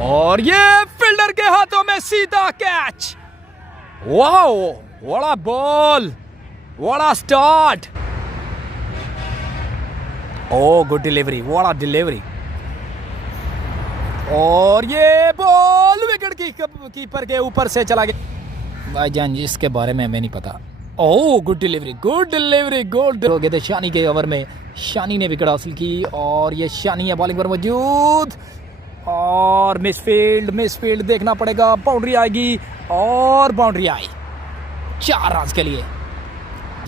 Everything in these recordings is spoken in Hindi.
और ये फील्डर के हाथों में सीधा catch. Wow, what a ball, what a start. Oh good delivery, what a delivery. और ये बॉल विकेट कीपर के ऊपर से चला गया। भाईजान जी इसके बारे में हमें नहीं पता। ओह good delivery, good delivery, good हो गए थे शानी के ओवर में। शानी ने विकेट हासिल की और ये शानी है बॉलिंग पर मौजूद और मिसफील्ड देखना पड़ेगा। बाउंड्री आएगी और बाउंड्री आई 4 रन के लिए।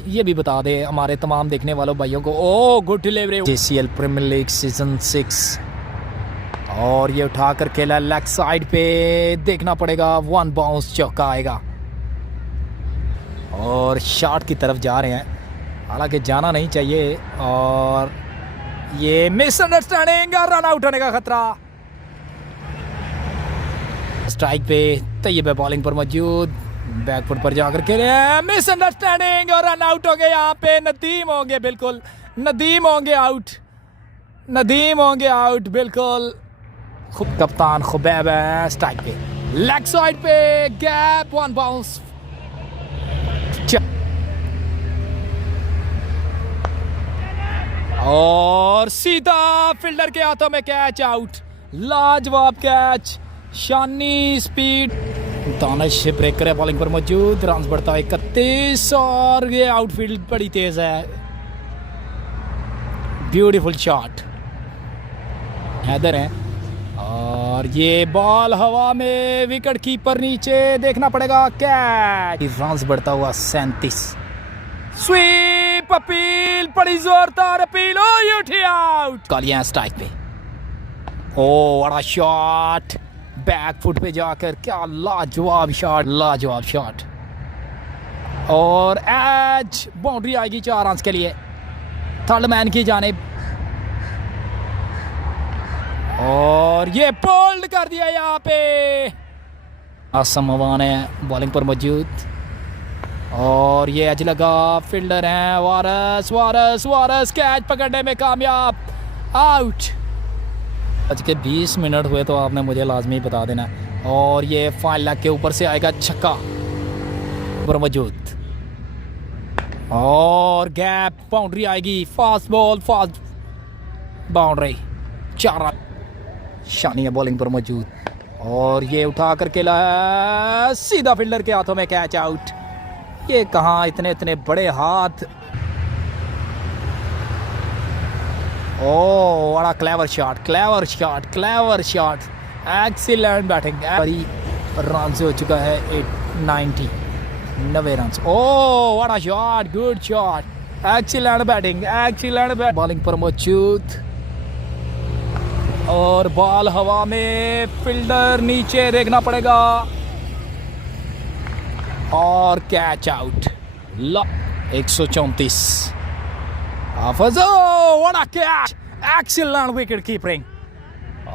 ये भी बता दे हमारे तमाम देखने वालों भाइयों को। Oh good delivery. JCL premier league season 6 और ये उठा कर खेला लेग साइड पे, देखना पड़ेगा। 1 बाउंस चौका आएगा और शॉट की तरफ जा रहे हैं, हालांकि जाना नहीं चाहिए। और ये मिसअंडरस्टैंडिंग, रन आउट होने का खतरा। स्ट्राइक पे तैयब है बॉलिंग पर मौजूद, बैकफुट पर जाकर खेले, मिसअंडरस्टैंडिंग और रन आउट हो गए। यहाँ पे नदीम होंगे, बिल्कुल नदीम होंगे आउट, नदीम होंगे आउट बिल्कुल। कप्तान खुबैब है स्ट्राइक पे, लेग साइड पे गैप, 1 बाउंस। और सीधा फील्डर के हाथों में कैच, आउट। लाजवाब कैच, शानी स्पीड, दानिश ब्रेकर है बॉलिंग पर मौजूद। रन बढ़ता है 31 और ये आउटफील्ड बड़ी तेज है। ब्यूटीफुल शॉट, हैदर है और ये बॉल हवा में, विकेट कीपर नीचे, देखना पड़ेगा कैच। रन बढ़ता हुआ 37। स्वीप अपील, बड़ी जोरदार अपील, ओ ये उठी आउट। कालियां स्ट्राइक पे, ओ बड़ा शॉट, बैक फुट पे जाकर, क्या लाजवाब शॉट, लाजवाब शॉट। और एज, बाउंड्री आएगी 4 रन के लिए थर्ड मैन की जानिब। और ये बोल्ड कर दिया यहाँ पे। आसम अवान है बॉलिंग पर मौजूद और ये एज लगा, फील्डर हैं वारस कैच पकड़ने में कामयाब, आउट। आज के 20 मिनट हुए तो आपने मुझे लाजमी बता देना। और ये फाइनल लेग के ऊपर से आएगा छक्का पर मौजूद और गैप, बाउंड्री आएगी। Fast ball, fast boundary, 4 run. Shani है बॉलिंग पर मौजूद और ये उठा कर खेला है सीधा फील्डर के हाथों में, कैच, आउट। ये कहाँ इतने बड़े हाथ। ओह बड़ा clever shot, excellent batting. Run से हो चुका है 90 रन। ओह बड़ा shot, good shot, excellent batting, bowling पर मौजूद और बॉल हवा में, फील्डर नीचे, देखना पड़ेगा और catch, out. 134। What a catch, excellent wicket keeping.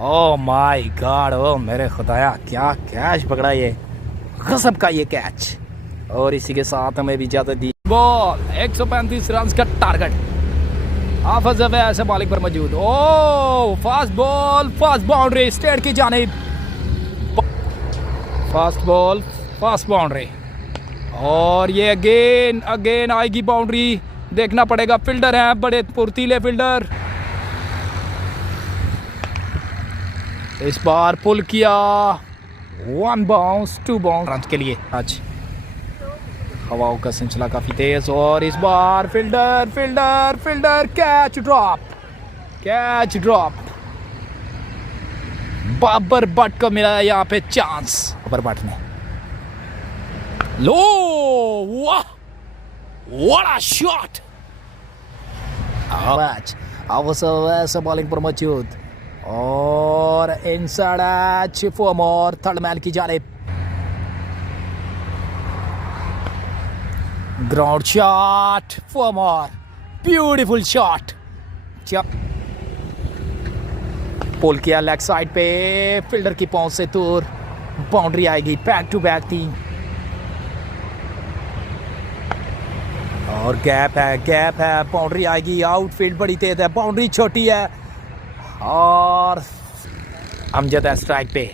Oh my god, ओ मेरे खुदाया, क्या कैच पकड़ा ये, गजब का ये कैच। और इसी के साथ हमें भी इजाजत दी। बॉल 135 रन का टारगेट। हाफिज ऐसे बॉलिंग पर मौजूद। Oh fast ball, fast boundary, straight की जानिब, फास्ट बॉल, फास्ट बाउंड्री। और ये अगेन आएगी बाउंड्री, देखना पड़ेगा। फील्डर हैं बड़े फुर्तीले फील्डर, इस बार पुल किया। 1 बाउंस, 2 बाउंस रन के लिए। आज हवाओं का सिलसिला काफी तेज और इस बार fielder catch drop. Babar Butt को मिला यहाँ पे चांस। बाबर बट ने, लो वाह, व्हाट अ शॉट। वैसे बॉलिंग पर मौजूद और इनसाइड एज, 4 मोर, थर्ड मैन की जानिब। ग्राउंड शॉट, 4 मोर, ब्यूटीफुल शॉट। पुल किया लेग साइड पे, फील्डर की पहुंच से दूर, बाउंड्री आएगी। बैक टू बैक 3 और गैप है, बाउंड्री आएगी। आउटफील्ड बड़ी तेज है, बाउंड्री छोटी है और अमजद है स्ट्राइक पे।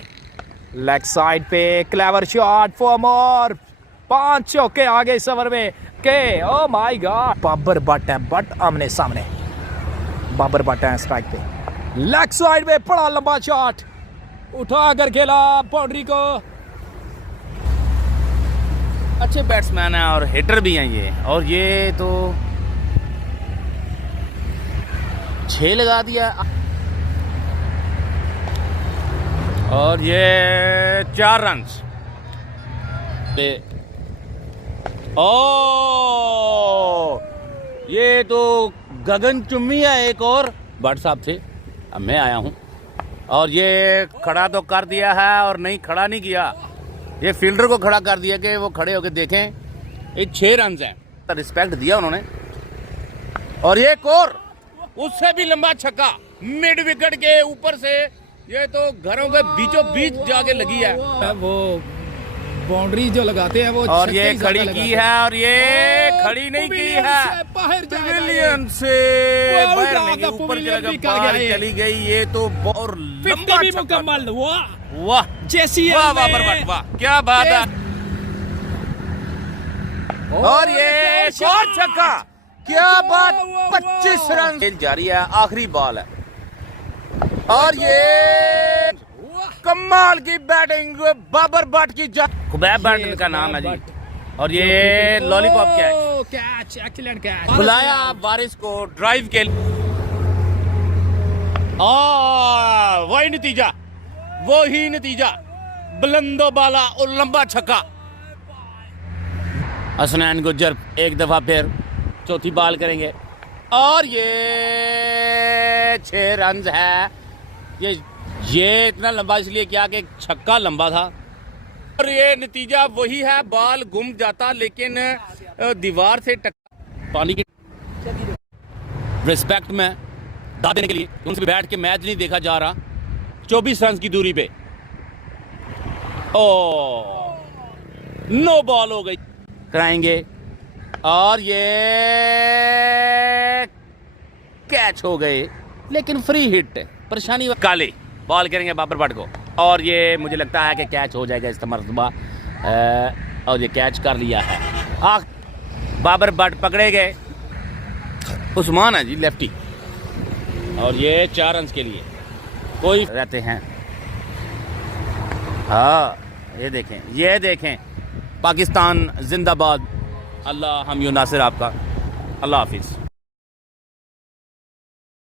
लेग साइड पे क्लेवर शॉट फॉर मोर, 5 चौके आ गए इस ओवर में के oh my god. Babar Butt है, बट आमने सामने बाबर बट है स्ट्राइक पे, लेग साइड पे बड़ा लंबा शॉट उठा कर खेला बाउंड्री को। अच्छे बैट्समैन हैं और हिटर भी हैं ये, और ये तो 6 लगा दिया और ये 4 रन। ओ ये तो गगन चुम्मी है एक और भट्ट साहब थे, अब मैं आया हूं और ये खड़ा तो कर दिया है और नहीं खड़ा नहीं किया, ये फील्डर को खड़ा कर दिया कि वो खड़े होकर देखें। ये 6 रन हैं, तो रिस्पेक्ट दिया उन्होंने। और ये एक और उससे भी लंबा छक्का मिड विकेट के ऊपर से, ये तो घरों के बीचों बीच जाके लगी है। वो बाउंड्री जो लगाते हैं वो, और ये खड़ी की है और ये खड़ी नहीं की है, पवेलियन से बाहर नहीं, ऊपर बाहर चली गई। ये तो बहुत लंबा मुकम्मल, वाह जैसी वाह वाह बरबट वाह, क्या बात है। और ये एक और छक्का, क्या बात, 25 रन खेल जारी है, आखिरी बॉल है। और ये कमाल की बैटिंग बाबर बट की, खुबैब बैट का नाम है जी। और ये लॉलीपॉप कैच, एक्सीलेंट कैच, बुलाया वारिस को ड्राइव के लिए, वही नतीजा, वो ही नतीजा, बुलंदो बाला और लंबा छक्का। हसनैन गुज्जर एक दफा फिर चौथी बॉल करेंगे और ये 6 रन है। ये इतना लंबा इसलिए क्या कि छक्का लंबा था और ये नतीजा वही है, बॉल गुम जाता लेकिन दीवार से पानी की रिस्पेक्ट में दाद देने के लिए उनसे बैठ के मैच नहीं देखा जा रहा। 24 रन की दूरी पे नो बॉल हो गई, कराएंगे और ये कैच हो गए लेकिन फ्री हिट, परेशानी काले बॉल करेंगे बाबर बट को और ये मुझे लगता है कि कैच हो जाएगा इस मरतबा, और ये कैच कर लिया है। बाबर बट पकड़े गए, उस्मान है जी लेफ्टी, और ये 4 रन के लिए कोई रहते हैं। हाँ ये देखें पाकिस्तान जिंदाबाद। अल्लाह हम यू नासिर आपका, अल्लाह हाफिज़।